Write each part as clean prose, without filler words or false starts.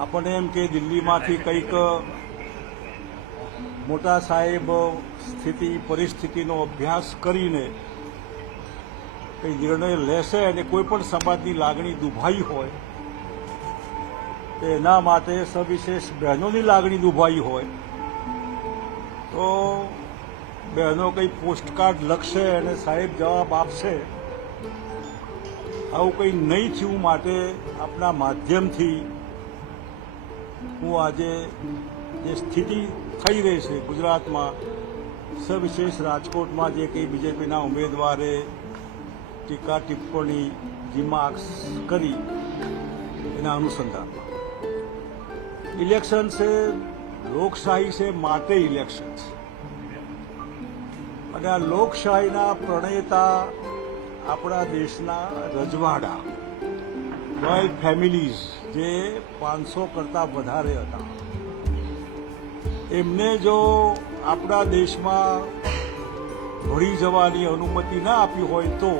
આપણને એમ કે દિલ્હીમાંથી કંઈક મોટા સાહેબ સ્થિતિ પરિસ્થિતિનો અભ્યાસ કરીને કંઈ નિર્ણય લેશે અને કોઈ પણ સમાજની લાગણી દુભાઈ હોય તો એના માટે સવિશેષ બહેનોની લાગણી દુભાઈ હોય તો બહેનો કંઈ પોસ્ટકાર્ડ લખશે અને સાહેબ જવાબ આપશે. આવું કંઈ નહીં થયું માટે આપના માધ્યમથી હું આજે જે સ્થિતિ થઈ રહી છે ગુજરાતમાં, સવિશેષ રાજકોટમાં જે કંઈ બીજેપીના ઉમેદવારે ટીકા ટિપ્પણી રિમાર્ક્સ કરી એના અનુસંધાનમાં ઇલેક્શન છે, લોકશાહી છે માટે ઇલેક્શન છે. અને આ લોકશાહીના પ્રણેતા આપણા દેશના રજવાડા રોયલ ફેમિલીઝ જે 500 કરતાં વધારે હતા, એમને જો આપણા દેશમાં ભળી જવાની અનુમતિ ના આપી હોય તો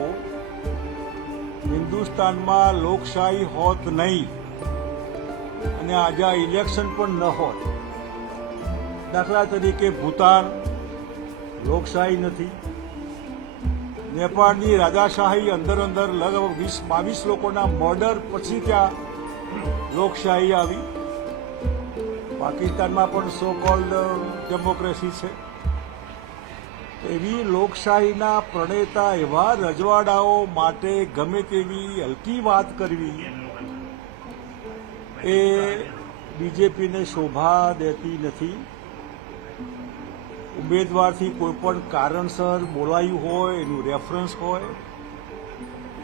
હિન્દુસ્તાનમાં લોકશાહી હોત નહીં અને આજે આ ઇલેક્શન પણ ન હોત. દાખલા તરીકે ભૂતાન લોકશાહી નથી, નેપાળની રાજાશાહી અંદર લગભગ 20-22 લોકોના મર્ડર પછી ત્યાં લોકશાહી આવી. પાકિસ્તાનમાં પણ સો કોલ્ડ ડેમોક્રેસી છે. એવી લોકશાહીના પ્રણેતા એવા રજવાડાઓ માટે ગમે તેવી હલકી વાત કરવી એ બીજેપીને શોભા દેતી નથી. ઉમેદવારથી કોઈ પણ કારણસર બોલાયું હોય એનું રેફરન્સ હોય,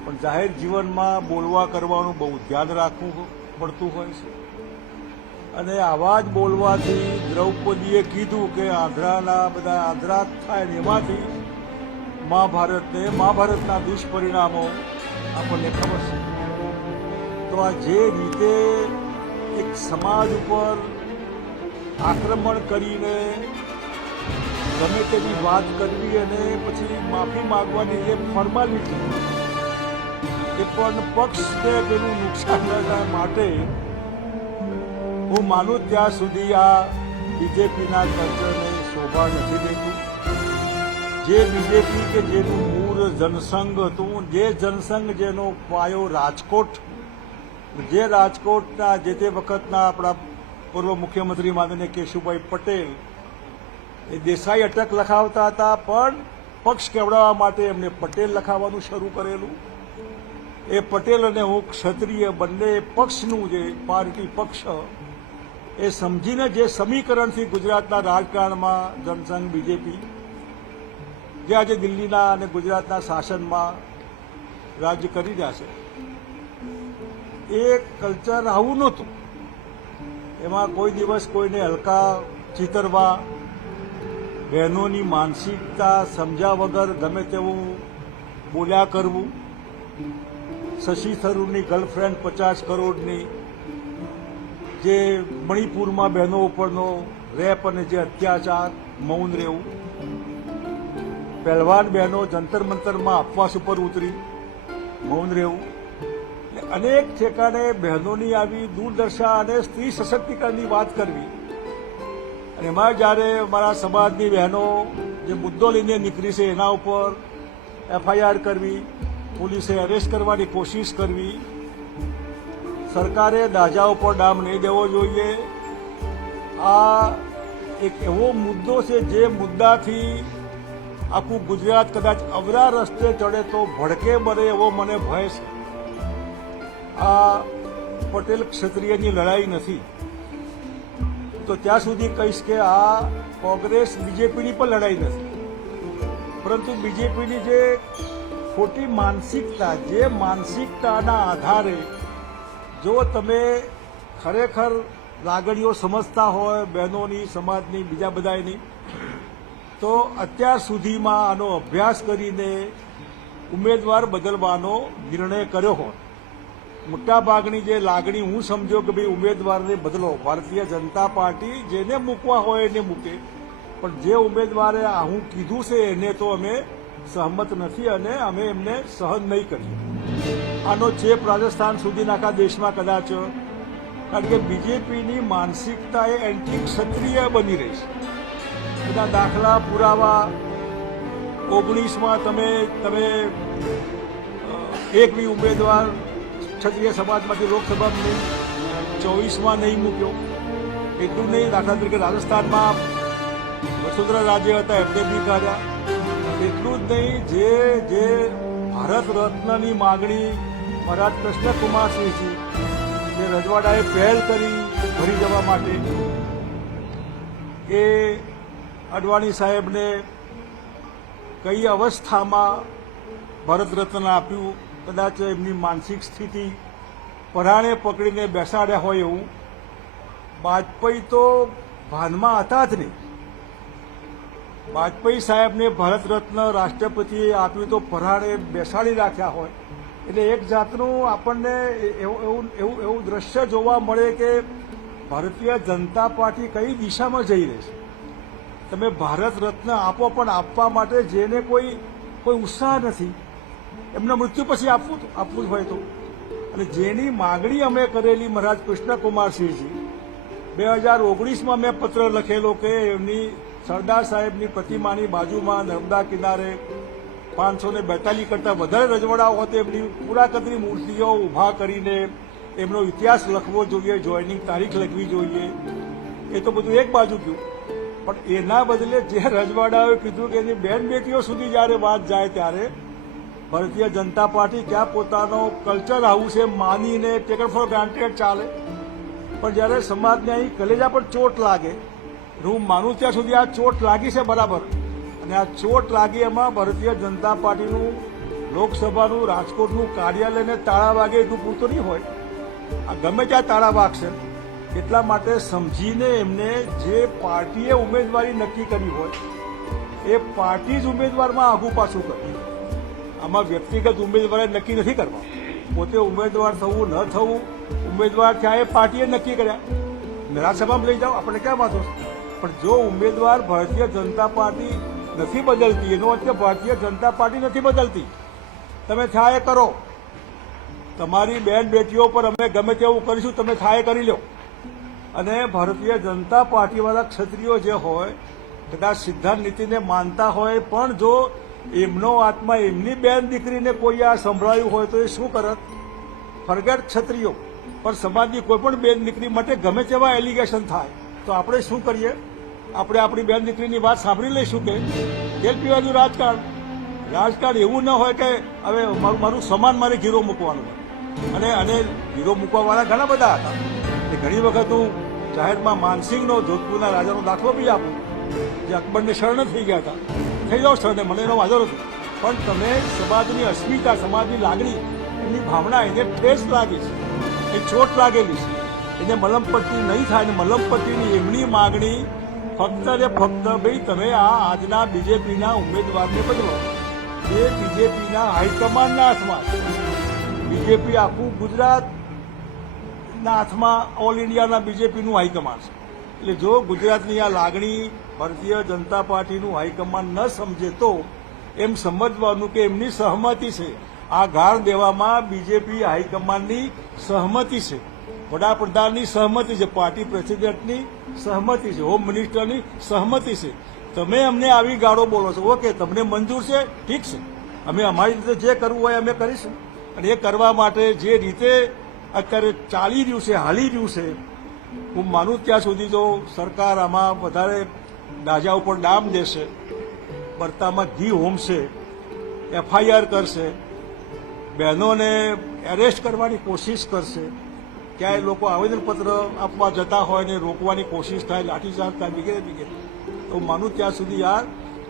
પણ જાહેર જીવનમાં બોલવા કરવાનું બહુ ધ્યાન રાખવું પડતું હોય છે. અને આવા જ બોલવાથી દ્રૌપદીએ કીધું કે આંધળાના બધા આંધળા થાય ને એમાંથી મહાભારતના દુષ્પરિણામો આપણને ખબર છે. તો આ જે રીતે એક સમાજ ઉપર આક્રમણ કરીને ગમે તેવી વાત કરવી અને પછી માફી માંગવાની જે ફોર્માલિટી, એ પણ પક્ષને પેલું નુકસાન ન થાય માટે હું માનું ત્યાં સુધી આ બીજેપીના કલ્ચરને શોભા નથી દેતું. જે બીજેપી કે જેનું મૂળ જનસંઘ હતું, જે જનસંઘ જેનો પાયો રાજકોટ, જે રાજકોટના જે તે વખતના આપણા પૂર્વ મુખ્યમંત્રી માનનીય કેશુભાઈ પટેલ એ દેસાઈ અટક લખાવતા હતા, પણ પક્ષ કેવડાવવા માટે એમને પટેલ લખાવવાનું શરૂ કરેલું. એ પટેલ અને હું ક્ષત્રિય બંને પક્ષનું જે પાર્ટી પક્ષ એ સમજીને જે સમીકરણથી ગુજરાતના રાજકારણમાં જનસંઘ બીજેપી જે આજે દિલ્હીના અને ગુજરાતના શાસનમાં રાજ્ય કરી રહ્યા છે, એ કલ્ચર આવું નહોતું. એમાં કોઈ દિવસ કોઈને હલકા ચિતરવા, બહેનોની માનસિકતા સમજ્યા વગર ગમે તેવું બોલ્યા કરવું, શશી થરૂરની ગર્લફ્રેન્ડ 50 કરોડની, જે મણિપુરમાં બહેનો ઉપરનો રેપ અને જે અત્યાચાર, મૌન રહેવું, પહેલવાન બહેનો જંતર મંતરમાં અપવાસ ઉપર ઉતરી મૌન રહેવું, અનેક ઠેકાણે બહેનોની આવી દુર્દશા અને સ્ત્રી સશક્તિકરણની વાત કરવી. અને એમાં જ્યારે મારા સમાજની બહેનો જે મુદ્દો લઈને નીકળી છે એના ઉપર FIR કરવી, પોલીસે એરેસ્ટ કરવાની કોશિશ કરવી, સરકારે દાજા ઉપર ડામ નહીં દેવો જોઈએ. આ એક એવો મુદ્દો છે જે મુદ્દાથી આખું ગુજરાત કદાચ અવરા રસ્તે ચડે તો ભડકે મરે એવો મને ભય છે. આ પટેલ ક્ષત્રિયની લડાઈ નથી. તો ત્યાં સુધી કહીશ કે આ કોંગ્રેસ બીજેપીની પણ લડાઈ નથી, પરંતુ બીજેપીની જે ખોટી માનસિકતા, જે માનસિકતાના આધારે જો તમે ખરેખર લાગણીઓ સમજતા હોય બહેનોની, સમાજની, બીજા બધાની, તો અત્યાર સુધીમાં આનો અભ્યાસ કરીને ઉમેદવાર બદલવાનો નિર્ણય કર્યો હોત. મોટાભાગની જે લાગણી હું સમજો કે ભાઈ ઉમેદવારને બદલો, ભારતીય જનતા પાર્ટી જેને મૂકવા હોય એને મૂકે, પણ જે ઉમેદવારે હું કીધું છે એને તો અમે સહમત નથી અને અમે એમને સહન નહીં કરીએ. આનો ચેપ રાજસ્થાન સુધીના આખા દેશમાં કદાચ કારણ કે બીજેપીની માનસિકતા એ એન્ટી ક્ષત્રિય બની રહી છે. એના દાખલા પુરાવા 19માં તમે એક બી ઉમેદવાર ક્ષત્રિય સમાજમાંથી લોકસભામાં નહીં, 24માં નહીં મૂક્યો. એટલું નહીં, દાખલા તરીકે રાજસ્થાનમાં વસુંધરા રાજે હતા એમને બી કાઢ્યા. એટલું જ નહીં, જે ભારત રત્નની માગણી મહારાજ કૃષ્ણકુમારસિંહજી જે રજવાડાએ પહેલ કરી ભરી જવા માટે, એ અડવાણી સાહેબને કઈ અવસ્થામાં ભારત રત્ન આપ્યું, કદાચ એમની માનસિક સ્થિતિ પરાણે પકડીને બેસાડ્યા હોય એવું. વાજપેયી તો ભાનમાં હતા જ નહીં. વાજપેયી સાહેબને ભારત રત્ન રાષ્ટ્રપતિએ આપ્યું તો પરાણે બેસાડી રાખ્યા હોય. એટલે એક જાતનું આપણને એવું દ્રશ્ય જોવા મળે કે ભારતીય જનતા પાર્ટી કઈ દિશામાં જઈ રહી છે. તમે ભારત રત્ન આપો, પણ આપવા માટે જેને કોઈ ઉત્સાહ નથી, એમના મૃત્યુ પછી આપવું જ હોય તો. અને જેની માગણી અમે કરેલી મહારાજ કૃષ્ણકુમારસિંહજી, 2019માં મેં પત્ર લખેલો કે એમની સરદાર સાહેબની પ્રતિમાની બાજુમાં નર્મદા કિનારે 542 કરતાં વધારે રજવાડાઓ હોય એમની પૂરાકદની મૂર્તિઓ ઊભા કરીને એમનો ઇતિહાસ લખવો જોઈએ, જોઈનિંગ તારીખ લખવી જોઈએ. એ તો બધું એક બાજુ ગયું, પણ એના બદલે જે રજવાડાઓએ કીધું કે એની બેન બેટીઓ સુધી જ્યારે વાત જાય ત્યારે ભારતીય જનતા પાર્ટી ક્યાં પોતાનો કલ્ચર હાઉસ એ માનીને ટેકન ફોર ગ્રાન્ટેડ ચાલે. પણ જ્યારે સમાજને અહીં કલેજા પર ચોટ લાગે, હું માનું ત્યાં સુધી આ ચોટ લાગી છે બરાબર, અને આ ચોટ લાગી એમાં ભારતીય જનતા પાર્ટીનું લોકસભાનું રાજકોટનું કાર્યાલયને તાળા વાગે એટલું પૂરતું નહીં હોય. આ ગમે ત્યાં તાળા વાગશે. એટલા માટે સમજીને એમને જે પાર્ટીએ ઉમેદવારી નક્કી કરી હોય એ પાર્ટી જ ઉમેદવારમાં આગુ પાછું કરે. આમાં વ્યક્તિગત ઉમેદવારે નક્કી નથી કરવા. પોતે ઉમેદવાર થવું ન થવું, ઉમેદવાર થયા એ પાર્ટીએ નક્કી કર્યા. રાજ્યસભામાં લઈ જાઓ, આપણે ક્યાં વાંધો છે. પણ જો ઉમેદવાર ભારતીય જનતા પાર્ટી નથી બદલતી, એનો અર્થ ભારતીય જનતા પાર્ટી નથી બદલતી, તમે થાય એ કરો. તમારી બેન બેટીઓ પર અમે ગમે તેવું કરીશું, તમે થાય કરી લો. અને ભારતીય જનતા પાર્ટીવાળા ક્ષત્રિયો જે હોય, કદાચ સિદ્ધાંત નીતિને માનતા હોય, પણ જો એમનો આત્મા એમની બેન દીકરીને કોઈ આ સંભળાયું હોય તો એ શું કરત? ફરગેટ ક્ષત્રિયો. પણ સમાજની કોઈ પણ બેન દીકરી માટે ગમે તેવા એલિગેશન થાય તો આપણે શું કરીએ? આપણે આપણી બેન દીકરીની વાત સાંભળી લઈશું કે તેલ પીવાનું રાજકારણ એવું ન હોય કે હવે મારું સમાન મારે ઘીરો મૂકવાનું હોય. અને ઘીરો મૂકવાવાળા ઘણા બધા હતા. એ ઘણી વખત હું જાહેરમાં માનસિંહનો, જોધપુરના રાજાનો દાખલો બી આપું, જે અકબરને શરણ થઈ ગયા હતા. થઈ જાઓ શરણે, મને એનો વાંધો નથી. પણ તમે સમાજની અસ્મિતા, સમાજની લાગણી, એની ભાવના એને ઠેસ લાગી છે, એ ચોટ લાગેલી છે, એને મલમપટ્ટી નહીં થાય. અને મલમપટ્ટીની એમની માગણી ફક્ત ને ફક્ત ભાઈ તમે આજના બીજેપીના ઉમેદવારને બદલો. એ બીજેપીના હાઈકમાન્ડના હાથમાં છે. બીજેપી આખું ગુજરાતના હાથમાં, ઓલ ઇન્ડિયાના બીજેપીનું હાઈકમાન્ડ છે. એટલે જો ગુજરાતની આ લાગણી ભારતીય જનતા પાર્ટીનું હાઈકમાન્ડ ન સમજે તો એમ સમજવાનું કે એમની સહમતિ છે. આ ગાળ દેવામાં બીજેપી હાઈકમાન્ડની સહમતિ છે, વડાપ્રધાનની સહમતિ છે, પાર્ટી પ્રેસિડેન્ટની સહમતિ છે, હોમ મિનિસ્ટરની સહમતિ છે. તમે અમને આવી ગાળો બોલો છો, ઓકે, તમને મંજૂર છે, ઠીક છે, અમે અમારી રીતે જે કરવું હોય અમે કરીશું. અને એ કરવા માટે જે રીતે અત્યારે ચાલી રહ્યું છે, હાલી રહ્યું છે, હું માનું ત્યાં સુધી જો સરકાર આમાં વધારે દાજા ઉપર ડામ દેશે, બર્તામાં ઘી હોમશે, FIR કરશે, બહેનોને એરેસ્ટ કરવાની કોશિશ કરશે, ક્યાંય લોકો આવેદનપત્ર આપવા જતા હોય ને રોકવાની કોશિશ થાય, લાઠીચાર્જ થાય, વગેરે વગેરે, તો માનું ત્યાં સુધી આ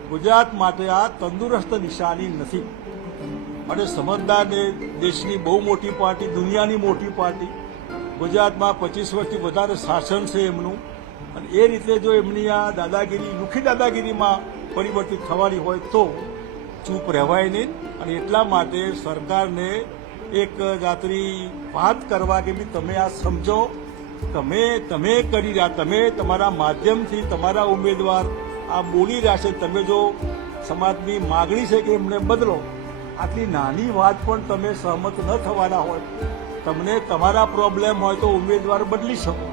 ગુજરાત માટે આ તંદુરસ્ત નિશાની નથી. અને સમજદાર દેશની બહુ મોટી પાર્ટી, દુનિયાની મોટી પાર્ટી, ગુજરાતમાં 25 વર્ષથી વધારે શાસન છે એમનું, અને એ રીતે જો એમની આ દાદાગીરી, લુખી દાદાગીરીમાં પરિવર્તિત થવાની હોય તો ચૂપ રહેવાય નહીં. અને એટલા માટે સરકારને એક જાતની વાત કરવા કે ભાઈ તમે આ સમજો, તમે કરી રહ્યા, તમે તમારા માધ્યમથી તમારા ઉમેદવાર આ બોલી રહ્યા છે, તમે જો સમાજની માગણી છે કે એમને બદલો, આટલી નાની વાત પણ તમે સહમત ન થવાના હોય તમને તમારા પ્રોબ્લેમ હોય તો ઉમેદવાર બદલી શકો,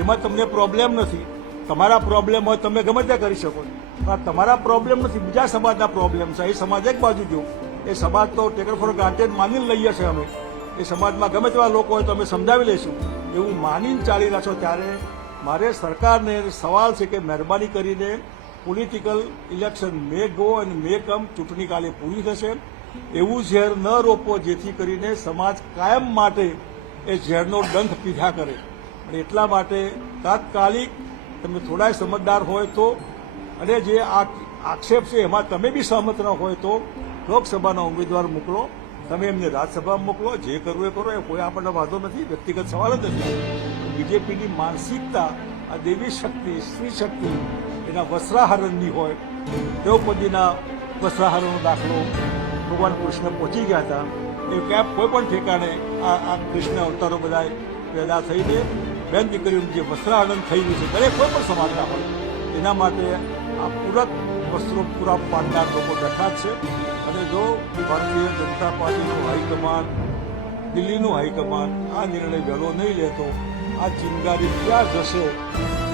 એમાં તમને પ્રોબ્લેમ નથી. તમારા પ્રોબ્લેમ હોય તમે ગમે ત્યાં કરી શકો, પણ તમારા પ્રોબ્લેમ નથી, બીજા સમાજના પ્રોબ્લેમ છે. એ સમાજ એક બાજુ જો, એ સમાજ તો ટેકન ફોર ગ્રાન્ટેડ માનીને લઈએ છીએ અમે. એ સમાજમાં ગમે તેવા લોકો હોય તો અમે સમજાવી લઈશું, એવું માનીને ચાલી રહ્યા છો. ત્યારે મારે સરકારને સવાલ છે કે મહેરબાની કરીને પોલિટિકલ ઇલેક્શન મે ગો અને મે કમ, ચૂંટણી કાલે પૂરી થશે, એવું ઝેર ન રોપો જેથી કરીને સમાજ કાયમ માટે એ ઝેરનો ડંખ પીધા કરે. અને એટલા માટે તાત્કાલિક તમે થોડા સમજદાર હોય તો, અને જે આક્ષેપ છે એમાં તમે બી સહમત ન હોય તો લોકસભાના ઉમેદવાર મોકલો, તમે એમને રાજ્યસભામાં મોકલો, જે કરવું એ કરો, એ કોઈ આપણને વાંધો નથી, વ્યક્તિગત સવાલ જ નથી. બીજેપીની માનસિકતા આ દેવી શક્તિ, સ્ત્રી શક્તિ એના વસ્ત્રાહરણની હોય. દ્રૌપદીના વસ્ત્રાહરણનો દાખલો ભગવાન કૃષ્ણ પહોંચી ગયા હતા, એ ક્યાંક કોઈ પણ ઠેકાણે આ કૃષ્ણ અવતારો બધા પેદા થઈને બેન દીકરીઓનું જે વસ્ત્રાહરણ થઈ ગયું છે દરેક કોઈ પણ સમાજના હોય, એના માટે આ પૂરક વસ્ત્રો પૂરા પાડનાર લોકો બેઠા જ છે. અને જો ભારતીય જનતા પાર્ટીનું હાઈકમાન્ડ, દિલ્હીનું હાઈકમાન્ડ આ નિર્ણય વહેલો નહીં લે તો આ ચિનગારી ક્યાં જશે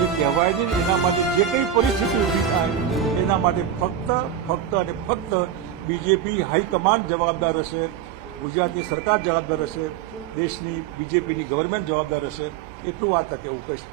એ કહેવાય નહીં. એના માટે જે કંઈ પરિસ્થિતિ ઊભી થાય એના માટે ફક્ત અને ફક્ત બીજેપી હાઈકમાન્ડ જવાબદાર હશે, ગુજરાતની સરકાર જવાબદાર હશે, દેશની બીજેપીની ગવર્મેન્ટ જવાબદાર હશે. એટલું આ તકે હું કહીશ.